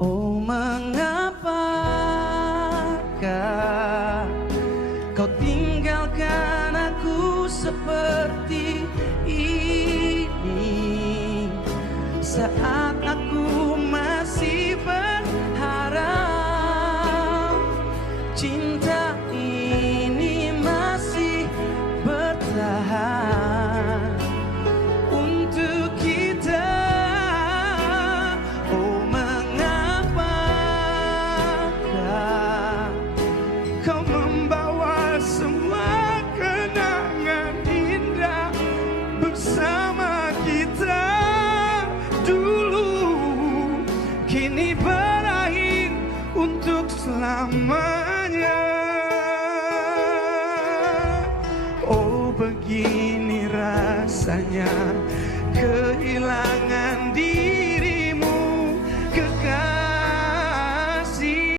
Oh, mengapakah kau tinggalkan aku seperti ini, saat aku masih berharap cinta ini masih bertahan untuk kita. Oh, mengapakah kau membawa semua kenangan indah bersama kita dulu, kini berakhir untuk selama.